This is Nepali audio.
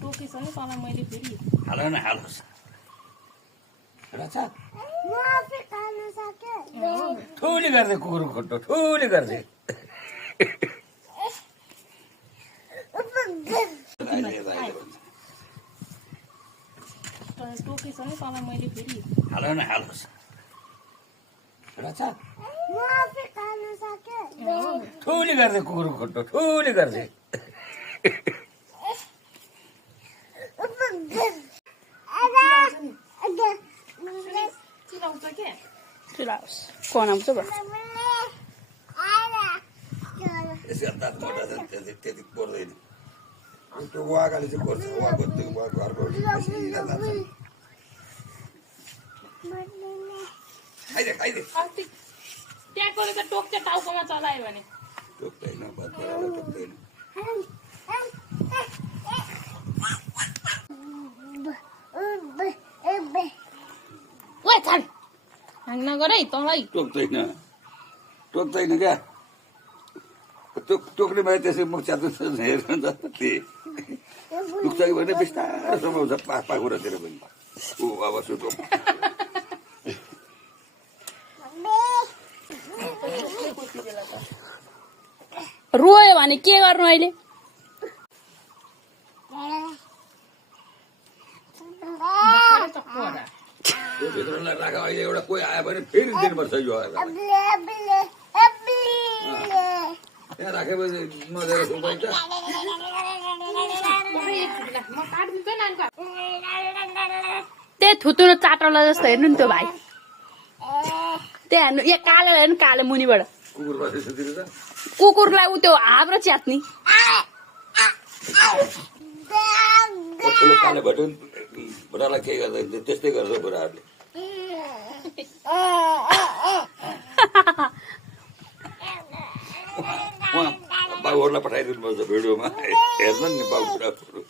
टोकेछ नि तँलाई मैले फेरि हाल न हालोस् ठुली गर्दै कुकुरको खुट्टो ठुली गर्दै टोकेछ नि तँलाई मैले फेरि हाल न हालोस् ठुली गर्दै कुकुरको खुट्टो ठुली गर्दै चिलाउँछ के चिलाओस् कोन आउँछ बा यसो दाँत मोटा छ त्यति पर्दैन त्यो वागाले चाहिँ पर्छ वाको घरको मसिना दाँत छ खाइदे खाइदे अस्ति ट्याकले त टोक्छ टाउकोमा चलायो भने टोक्दैन बदबराले टोक्दैन ओए छाड हाँग नगर है तँलाई टोक्दैन टोक्दैन क्या टोक्ने भए त्यसै मुख च्यातो हेर्नु जति टुक्छ कि भने बिस्तारै समाउँछ पाखुरातिर पनि ऊ अब सुटो रोयो भने के गर्नु अहिले त्यो भित्रलाई राख अहिले एउटा कोही आयो भने फेरि दिनुपर्छ यो त्यहाँ राखेपछि नदिएर सुपाइन्छ त्यही थुतुनो चाटला जस्तो हेर्नु नि त्यो भाइ त्यहाँ हेर्नु यहाँ कालो हेर्नु कालो मुनिबाट कुकुर बसेर छ कुकुरलाई ऊ त्यो हाम्रो च्यात्नी ठुलो काले भट्यो बुढालाई के गर्दा त्यस्तै गर्छ बुढाहरूले उहाँ बाबुहरूलाई पठाइदिनु पर्छ भिडियोमा हेर्नु नि बाबु बुढाहरू